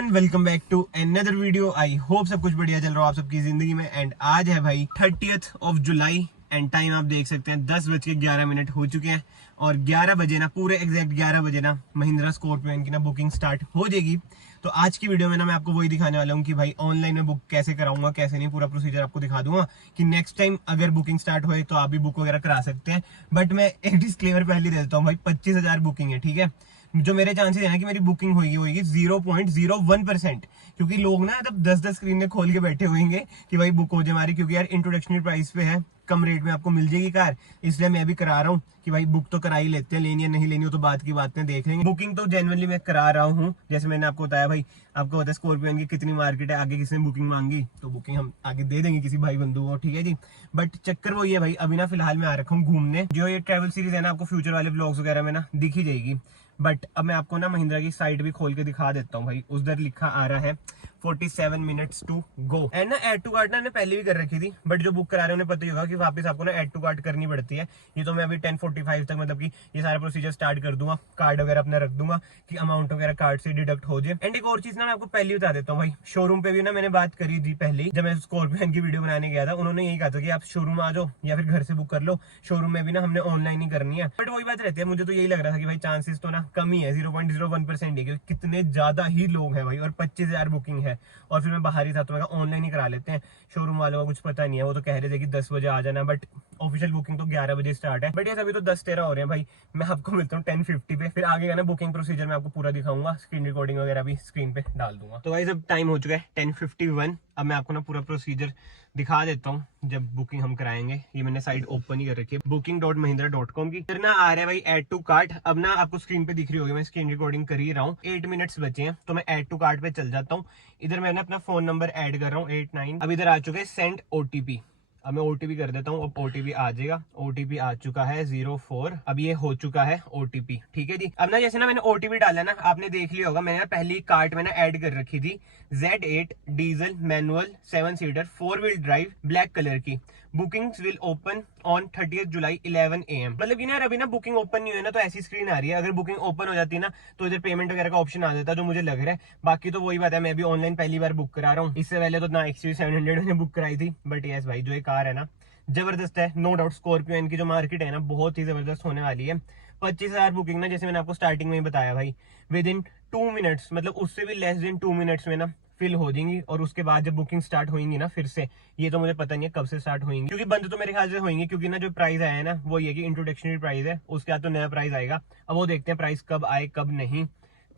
Everyone, welcome back to another video. I hope सब कुछ बढ़िया चल रहा हो आप सबकी जिंदगी में। एंड आज है भाई 30th of July and time आप देख सकते हैं 10:11 हो चुके हैं। और 11 बजे ना, पूरे एग्जैक्ट 11 बजे ना महिंद्रा स्कॉर्पियो की ना बुकिंग स्टार्ट हो जाएगी। तो आज की वीडियो में ना मैं आपको वही दिखाने वाला हूँ कि भाई ऑनलाइन में बुक कैसे कराऊंगा, कैसे नहीं, पूरा प्रोसीजर आपको दिखा दूंगा कि नेक्स्ट टाइम अगर बुकिंग स्टार्ट होए तो आप भी बुक वगैरह करा सकते हैं। बट मैं एक डिस्क्लेमर पहले दे देता हूँ भाई, 25,000 बुकिंग है, ठीक है। जो मेरे चांसेस है ना कि मेरी बुकिंग होगी 0.01%, क्योंकि लोग ना जब 10-10 स्क्रीन खोल के बैठे होंगे कि भाई बुक हो जाए हमारी, क्योंकि यार इंट्रोडक्शनरी प्राइस पे है, कम रेट में आपको मिल जाएगी कार। इसलिए मैं भी करा रहा हूँ कि भाई बुक तो करा ही लेते हैं, लेनी है नहीं लेनी हो तो बात की बात है, देख लेंगे। बुकिंग तो जेन्युइनली मैं करा रहा हूँ, जैसे मैंने आपको बताया भाई। आपको पता है स्कॉर्पियो की कितनी मार्केट है, आगे किसी ने बुकिंग मांगी तो बुकिंग हम आगे दे देंगे किसी भाई बंधु को, ठीक है जी। बट चक्कर वो ये भाई, अभी ना फिलहाल मैं आ रखा हूँ घूमने। जो ये ट्रैवल सीरीज है ना, आपको फ्यूचर वाले ब्लॉग्स वगैरह में ना दिख ही जाएगी। बट अब मैं आपको ना महिंद्रा की साइट भी खोल के दिखा देता हूँ भाई। उधर लिखा आ रहा है 47 मिनट्स टू गो। एंड ना एड टू कार्ट ना मैंने पहले भी कर रखी थी, बट जो बुक करा रहे हैं उन्हें पता ही होगा कि वापस आपको ना एड टू कार्ट करनी पड़ती है। ये तो मैं अभी 10:45 तक मतलब कि ये सारा प्रोसीजर स्टार्ट कर दूंगा, कार्ड वगैरह अपना रख दूंगा कि अमाउंट वगैरह कार्ड से डिडक्ट हो जाए। एंड एक और चीज ना मैं आपको पहले बता देता हूँ भाई, शोरूम पे भी ना मैंने बात करी थी पहले ही, जब मैं स्कॉर्पियो की वीडियो बनाने गया था। उन्होंने यही कहा था कि आप शोरूम आ जाओ या फिर घर से बुक कर लो, शोरूम में भी ना हमने ऑनलाइन ही करनी है। बट वही बात रहती है, मुझे तो यही लग रहा था कि भाई चांसेस तो ना कम ही है, 0.01% ही, क्योंकि कितने ज्यादा ही लोग हैं भाई और 25,000 बुकिंग है। और फिर मैं बाहर ही था तो मैं ऑनलाइन ही करा लेते हैं, शोरूम वालों का कुछ पता नहीं है। वो तो कह रहे थे कि 10 बजे आ जाना, बट ऑफिशियल बुकिंग तो 11 बजे स्टार्ट है। बट ये अभी तो 10:13 हो रहे हैं भाई। मैं आपको मिलता हूँ 10:50 पे, फिर आगे का ना बुकिंग प्रोसीजर मैं आपको पूरा दिखाऊंगा, स्क्रीन रिकॉर्डिंग वगैरह भी स्क्रीन पे डाल दूंगा। तो भाई अब टाइम हो चुका है 10:51। अब मैं आपको ना पूरा प्रोसीजर दिखा देता हूँ जब बुकिंग हम कराएंगे। ये मैंने साइट ओपन ही कर रखी है, booking.mahindra.com की। फिर ना आ रहा है भाई एड टू कार्ट। अब ना आपको स्क्रीन पे दिख रही होगी, मैं स्क्रीन रिकॉर्डिंग कर ही रहा हूँ। 8 मिनट्स बचे हैं तो मैं एड टू कार्ट पे चल जाता हूँ। इधर मैंने अपना फोन नंबर ऐड कर रहा हूँ 89। अब इधर आ चुका है सेंड ओटीपी। अब मैं ओटीपी कर देता हूँ, अब ओटीपी आ जाएगा। ओटीपी आ चुका है 04। अब ये हो चुका है ओटीपी, ठीक है जी। अब ना जैसे ना मैंने ओटीपी डाला ना, आपने देख लिया होगा, मैंने ना पहली कार्ट में ना ऐड कर रखी थी Z8 diesel manual 7 seater 4 wheel drive black colour की। Bookings will open on 30th July 11 AM। मतलब कि ना अभी ना बुकिंग ओपन नहीं हुई ना तो ऐसी स्क्रीन आ रही है। अगर बुकिंग ओपन हो जाती है ना तो इधर पेमेंट वगैरह का ऑप्शन आ जाता है, जो मुझे लग रहा है। बाकी तो वही बात है, मैं भी ऑनलाइन पहली बार बुक करा रहा हूँ। इससे पहले तो ना XUV700 मैंने बुक कराई थी। बट यस भाई, जो ये कार है ना जबरदस्त है, नो डाउट। स्कॉर्पियो इनकी जो मार्केट है ना बहुत ही जबरदस्त होने वाली है। 25,000 बुकिंग ना, जैसे मैंने आपको स्टार्टिंग में ही बताया भाई, विद इन 2 मिनट्स, मतलब उससे भी लेस देन 2 मिनट्स में ना फिल हो जाएंगी। और उसके बाद जब बुकिंग स्टार्ट होंगी ना फिर से, ये तो मुझे पता नहीं है कब से स्टार्ट होंगी, क्योंकि बंद तो मेरे ख्याल से होंगे, क्योंकि ना जो प्राइस आया है ना वो ये कि इंट्रोडक्शनरी प्राइस है, उसके बाद तो नया प्राइस आएगा। अब वो देखते हैं प्राइस कब आए कब नहीं।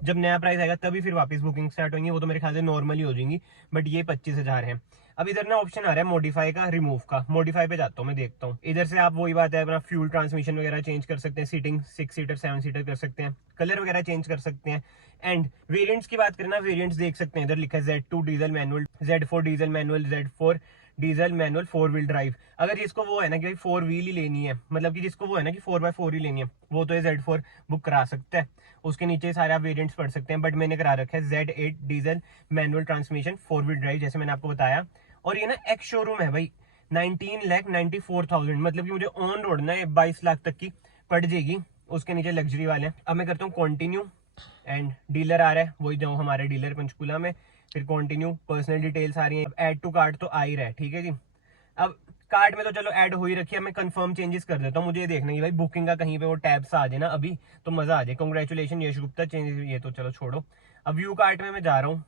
जब नया प्राइस आएगा तभी फिर वापस बुकिंग स्टार्ट होंगी, वो तो मेरे ख्याल से नॉर्मल ही हो जाएंगी। बट ये 25,000 है। अब इधर ना ऑप्शन आ रहा है मॉडिफाई का, रिमूव का। मॉडिफाई पे जाता हूँ, मैं देखता हूँ। इधर से आप वही बात है, अपना फ्यूल ट्रांसमिशन वगैरह चेंज कर सकते हैं, सीटिंग 6 सीटर 7 सीटर कर सकते हैं, कलर वगैरह चेंज कर सकते हैं। एंड वेरिएंट्स की बात करना, वेरिएंट्स देख सकते हैं, इधर लिखा है Z2 diesel manual, Z4 diesel manual, Z4 diesel manual 4 wheel drive. अगर जिसको वो है ना कि भाई 4 व्हील ही लेनी है, मतलब कि जिसको वो है ना कि 4x4 ही लेनी है, वो तो ये Z4 बुक करा सकता है। उसके नीचे सारे आप वेरिएंट्स पढ़ सकते हैं। बट मैंने करा रखा है Z8 diesel manual transmission 4 wheel drive, जैसे मैंने आपको बताया। और ये ना एक्स शोरूम है भाई, 19,94,000, मतलब कि मुझे ऑन रोड ना 22 लाख तक की पड़ जाएगी। उसके नीचे लग्जरी वाले हैं। अब मैं करता हूँ कंटिन्यू। एंड डीलर आ रहा है, वही जो हमारे डीलर पंचकुला में। फिर कंटिन्यू, पर्सनल डिटेल्स आ रही है। अब ऐड टू कार्ट तो आ ही रहा है, ठीक है जी। अब कार्ड में तो चलो ऐड हो ही रखी है, मैं कंफर्म चेंजेस कर देता हूँ। मुझे ये देखना है भाई बुकिंग का कहीं पे वो टैब सा आ जाए ना अभी, तो मजा आ जाए। कांग्रेचुलेशन यश गुप्ता चेंजेस, ये तो चलो छोड़ो। अब व्यू कार्ट में मैं जा रहा हूँ,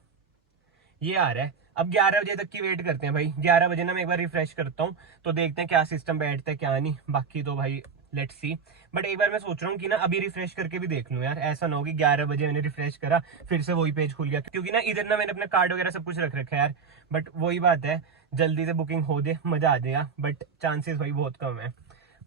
ये आ रहा है। अब 11 बजे तक की वेट करते हैं भाई। 11 बजे ना मैं एक बार रिफ्रेश करता हूँ तो देखते हैं क्या सिस्टम बैठता है क्या नहीं। बाकी तो भाई लेट्स सी। बट एक बार मैं सोच रहा हूँ कि ना अभी रिफ्रेश करके भी देख लूँ यार, ऐसा ना हो कि 11 बजे मैंने रिफ्रेश करा फिर से वही पेज खुल गया, क्योंकि ना इधर ना मैंने अपना कार्ड वगैरह सब कुछ रख रखा है यार। बट वही बात है, जल्दी से बुकिंग हो जाए मजा आ जाएगा, बट चांसेस भाई बहुत कम है।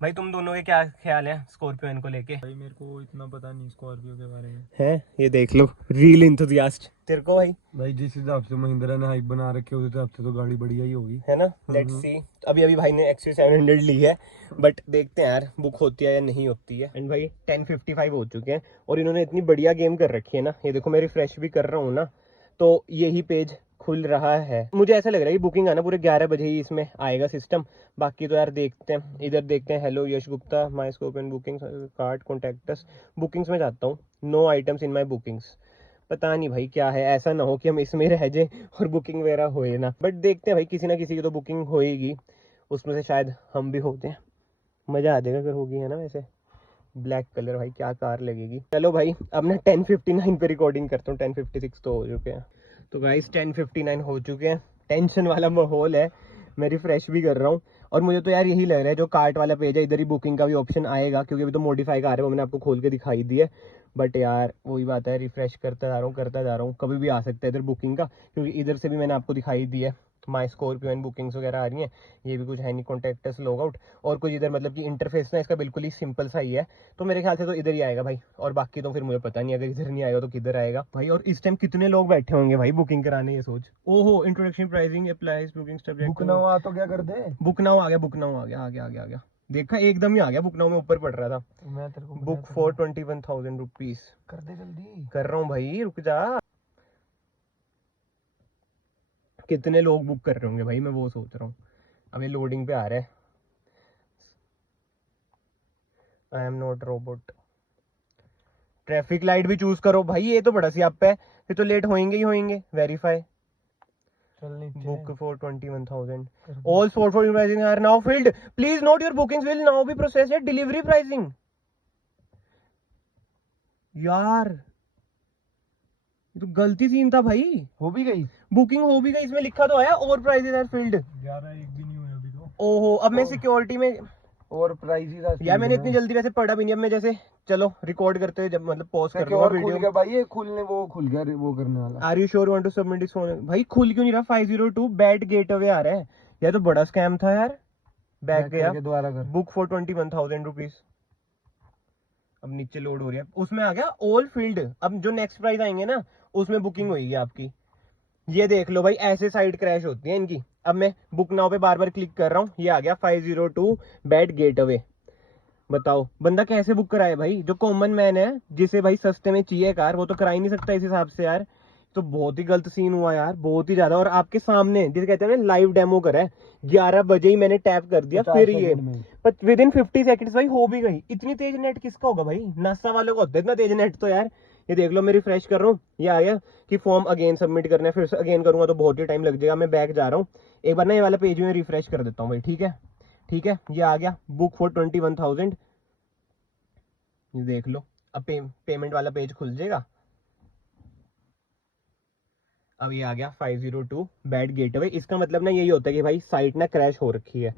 भाई तुम दोनों के क्या ख्याल है स्कॉर्पियो को लेके? भाई मेरे को इतना पता नहीं स्कॉर्पियो के बारे में। है ये देख लो, रियल इंथुजियास्ट तेरे को भाई। भाई जिस हिसाब से महिंद्रा ने हाइप बना रखे उस हिसाब से तो गाड़ी बढ़िया ही होगी, है ना, लेट्स सी। अभी अभी भाई ने XUV700 ली है, बट देखते हैं यार बुक होती है या नहीं होती है। एंड भाई 10:55 हो चुके हैं और इन्होंने इतनी बढ़िया गेम कर रखी है ना, ये देखो मैं रिफ्रेश भी कर रहा हूँ ना तो यही पेज खुल रहा है। मुझे ऐसा लग रहा है कि बुकिंग आना पूरे 11 बजे ही इसमें आएगा सिस्टम। बाकी तो यार देखते हैं, इधर देखते हैं। Hello Yash Gupta, my scope and booking card contact us. Bookings में जाता हूँ, no items in my bookings. पता नहीं भाई क्या है, ऐसा ना हो कि हम इसमें रह जाए और बुकिंग वगैरह होए ना, बट देखते हैं भाई, किसी ना किसी की तो बुकिंग होएगी, उसमें से शायद हम भी होते हैं। मजा आ जाएगा अगर होगी, है ना। वैसे ब्लैक कलर भाई क्या कार लगेगी। चलो भाई अब ना 10:59 पे रिकॉर्डिंग करता हूँ, 10:56 तो हो चुके हैं। तो गाइस 10:59 हो चुके हैं, टेंशन वाला माहौल है, मैं रिफ्रेश भी कर रहा हूँ। और मुझे तो यार यही लग रहा है जो कार्ट वाला पेज है इधर ही बुकिंग का भी ऑप्शन आएगा, क्योंकि अभी तो मॉडिफाई का आ रहा है, वो मैंने आपको खोल के दिखाई दी है। बट यार वही बात है, रिफ्रेश करता जा रहा हूँ, कभी भी आ सकता है इधर बुकिंग का, क्योंकि इधर से भी मैंने आपको दिखाई दी है माई स्कॉर्पियो एंड बुकिंग्स वगैरह आ रही हैं। ये भी कुछ है नहीं, कॉन्टैक्ट अस लॉग आउट, और कुछ इधर मतलब कि इंटरफेस ना इसका बिल्कुल ही सिंपल सा ही है। तो मेरे ख्याल से तो इधर ही आएगा भाई, और बाकी तो फिर मुझे पता नहीं, अगर इधर नहीं आएगा तो किधर आएगा भाई। और इस टाइम कितने लोग बैठे होंगे भाई बुकिंग कराने, ये सोच। ओहो, introduction pricing applies booking subject. Book now आ तो क्या कर दे। बुक नाउ आ गया, बुक नाउ आ गया, आ गया। देखा एकदम ही आ गया, बुक नाउ में ऊपर पड़ रहा था। मैं तेरे को बुक फॉर 21,000 रुपीज। कर दे जल्दी। कर रहा हूँ भाई, रुक जा। कितने लोग बुक कर रहे होंगे भाई, मैं वो सोच रहा हूँ। अभी लोडिंग पे आ रहा है। I am not robot. Traffic light भी चूज करो भाई, ये तो बड़ा सी आप है, फिर तो लेट होएंगे ही होएंगे। वेरीफाई चल नीचे बुक फॉर 21,000। कर दे। All spot for pricing are now filled, please note your bookings will now be processed at delivery pricing. यार ये तो गलती सीन था भाई, हो भी गई। बुकिंग हो भी गई, इसमें लिखा तो आया और प्राइसेस आर फिल्ड। 11 एक भी नहीं हुए अभी तो। ओहो, अब मैं सिक्योरिटी में, और प्राइस ही था यार मैंने इतनी जल्दी वैसे पढ़ा भी नहीं। अब मैं जैसे चलो रिकॉर्ड करते हुए जब मतलब पॉज कर दूंगा और खुल वीडियो। गया भाई, ये खुलने वो खुल गया वो करने वाला। Are you sure want to submit this phone? भाई खुल क्यों नहीं रहा? 502 बैड गेट अवे आ रहा है, यह तो बड़ा स्कैम था यार। बैक गया, दोबारा कर। Book for 21,000 rupees. अब नीचे लोड हो रही है, उसमें आ गया ऑल फील्ड। अब जो नेक्स्ट प्राइस आएंगे ना उसमें बुकिंग होगी आपकी। ये देख लो भाई, ऐसे साइड क्रैश होती है इनकी। अब मैं बुक नाउ पे बार बार क्लिक कर रहा हूँ, ये आ गया 502 बैड गेट अवे। बताओ बंदा कैसे बुक कराए भाई, जो कॉमन मैन है जिसे भाई सस्ते में चाहिए कार, वो तो करा ही नहीं सकता इस हिसाब से यार। तो बहुत ही गलत सीन हुआ यार, बहुत ही ज्यादा। और आपके सामने जिसे कहते हैं ना लाइव डेमो करा है, 11 बजे ही मैंने टैप कर दिया, फिर ये विद इन 50 सेकंड्स भाई हो भी गई। इतनी तेज नेट किसका होगा भाई, नासा वालों का होता है इतना तेज नेट तो यार। ये देख लो, मैं रिफ्रेश कर रहा हूँ, ये आ गया कि फॉर्म अगेन सबमिट करना है। फिर से अगेन करूंगा तो बहुत ही टाइम लग जाएगा। मैं बैक जा रहा हूँ, एक बार ना ये वाला पेज में रिफ्रेश कर देता हूँ भाई। ठीक है ठीक है, ये आ गया बुक फॉर 21,000। ये देख लो, अब पेमेंट वाला पेज खुल जाएगा। अब ये आ गया 502 बैड गेटवे। इसका मतलब ना यही होता है कि भाई साइट ना क्रैश हो रखी है।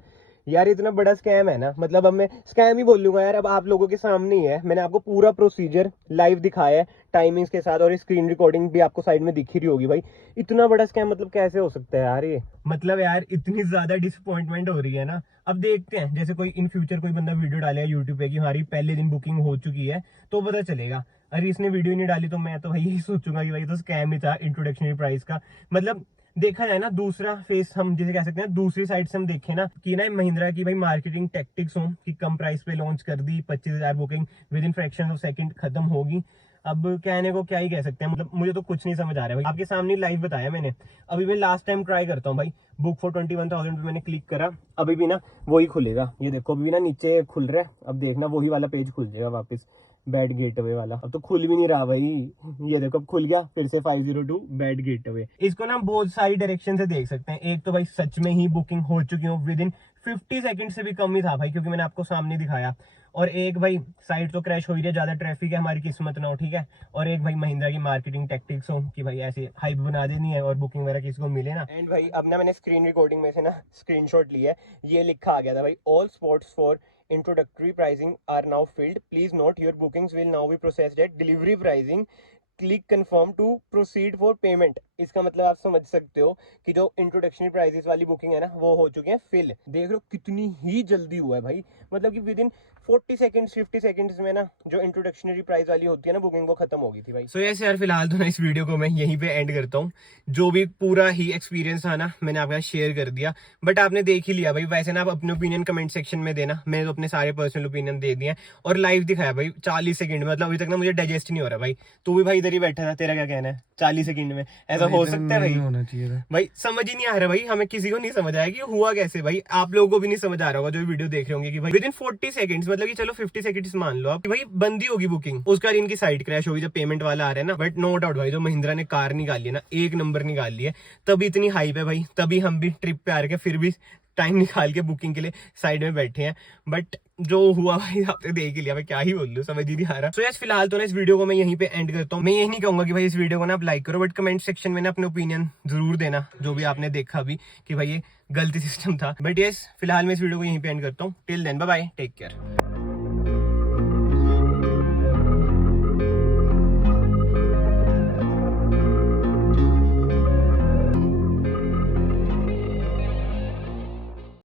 यार इतना बड़ा स्कैम है ना, मतलब अब मैं स्कैम ही बोल लूंगा यार। अब आप लोगों के सामने ही है, मैंने आपको पूरा प्रोसीजर लाइव दिखाया है टाइमिंग्स के साथ, और स्क्रीन रिकॉर्डिंग भी आपको साइड में दिख ही रही होगी भाई। इतना बड़ा स्कैम मतलब कैसे हो सकता है यार ये, मतलब यार इतनी ज्यादा डिसअपॉइंटमेंट हो रही है ना। अब देखते हैं, जैसे कोई इन फ्यूचर कोई बंदा वीडियो डालेगा यूट्यूब पे कि हमारी पहले दिन बुकिंग हो चुकी है, तो पता चलेगा। अरे इसने वीडियो नहीं डाली तो मैं तो भाई यही सोचूंगा कि भाई तो स्कैम ही था इंट्रोडक्शनरी प्राइस का। मतलब देखा जाए ना, दूसरा फेस हम जिसे कह सकते हैं, दूसरी साइड से हम देखें ना कि ना महिंद्रा की भाई मार्केटिंग टैक्टिक्स हो कि कम प्राइस पे लॉन्च कर दी, 25,000 booking with in fraction of second खत्म होगी। अब कहने को क्या ही कह सकते हैं, मतलब मुझे तो कुछ नहीं समझ आ रहा है भाई। आपके सामने लाइव बताया मैंने। अभी मैं लास्ट टाइम ट्राई करता हूँ भाई, बुक फॉर 21,000 पे मैंने क्लिक करा, अभी भी ना वही खुलेगा। ये देखो अभी भी ना नीचे खुल रहा है, अब देखना वही वाला पेज खुल जाएगा वापस, बैड गेटवे वाला। अब तो खुल भी नहीं रहा भाई, ये देखो अब खुल गया फिर से 502 बैड गेटवे। इसको ना बहुत सारी डायरेक्शन से देख सकते हैं। एक तो भाई सच में ही बुकिंग हो चुकी हो विद इन 50 सेकंड से भी कम ही था भाई, क्योंकि मैंने आपको सामने दिखाया। और एक भाई साइट तो क्रैश हो ही रही है, ज्यादा ट्रैफिक है, हमारी किस्मत ना हो, ठीक है। और एक भाई महिंद्रा की मार्केटिंग टैक्टिक्स हो कि भाई ऐसे हाइप बना देनी है और बुकिंग वगैरह किसी को मिले ना। एंड भाई अब ना मैंने स्क्रीन रिकॉर्डिंग में से ना स्क्रीनशॉट लिया है, ये लिखा आ गया था भाई, all spots for introductory pricing are now filled, please note your bookings will now be processed at delivery pricing, click confirm to proceed for payment. इसका मतलब आप समझ सकते हो कि जो इंट्रोडक्शनरी प्राइसेस वाली बुकिंग है ना वो हो चुकी है फिल। देख लो कितनी ही जल्दी हुआ है भाई, मतलब कि विद इन 40 सेकंड्स 50 सेकंड्स में ना जो इंट्रोडक्शनरी प्राइस वाली होती है ना बुकिंग, वो खत्म हो गई थी भाई। सो यस यार, फिलहाल तो ना इस वीडियो को मैं यहीं पे एंड करता हूँ। जो भी पूरा ही एक्सपीरियंस था ना मैंने आपके साथ शेयर कर दिया, बट आपने देख ही लिया भाई। वैसे ना आप अपने ओपिनियन कमेंट सेक्शन में देना, मैंने तो अपने सारे पर्सनल ओपिनियन दे दिए और लाइव दिखाया भाई 40 सेकंड में। मतलब अभी तक ना मुझे डाइजेस्ट नहीं हो रहा भाई, तू भी भाई इधर ही बैठा था। तेरा क्या कहना है? 40 सेकंड में ऐसा हो सकता है भाई? नहीं होना चाहिए था भाई समझ ही नहीं आ रहा भाई, हमें किसी को नहीं समझ आया कि हुआ कैसे भाई। आप लोगों को भी नहीं समझ आ रहा होगा जो वीडियो देख रहे होंगे कि भाई विद इन 40 सेकंड्स, मतलब कि चलो 50 सेकंड्स मान लो आप, भाई बंदी होगी बुकिंग, उसके बाद इनकी साइट क्रैश होगी जब पेमेंट वाला आ रहा है ना। बट नो डाउट भाई, जो महिंद्रा ने कार निकाली है ना, एक नंबर निकाली है। तभी इतनी हाइप है भाई, तभी हम भी ट्रिप पे आ रहे हैं, फिर भी टाइम निकाल के बुकिंग के लिए साइड में बैठे हैं। बट जो हुआ भाई आपने देख ही लिया, मैं क्या ही बोल लूं, समझ ही नहीं आ रहा। सो यस, फिलहाल तो ना इस वीडियो को मैं यहीं पे एंड करता हूँ। मैं ये नहीं कहूंगा कि भाई इस वीडियो को ना आप लाइक करो, बट कमेंट सेक्शन में ना अपने ओपिनियन जरूर देना, जो भी आपने देखा अभी कि भाई ये गलती सिस्टम था। बट यस, फिलहाल मैं इस वीडियो को यहीं पे एंड करता हूँ। Till then bye bye, take care.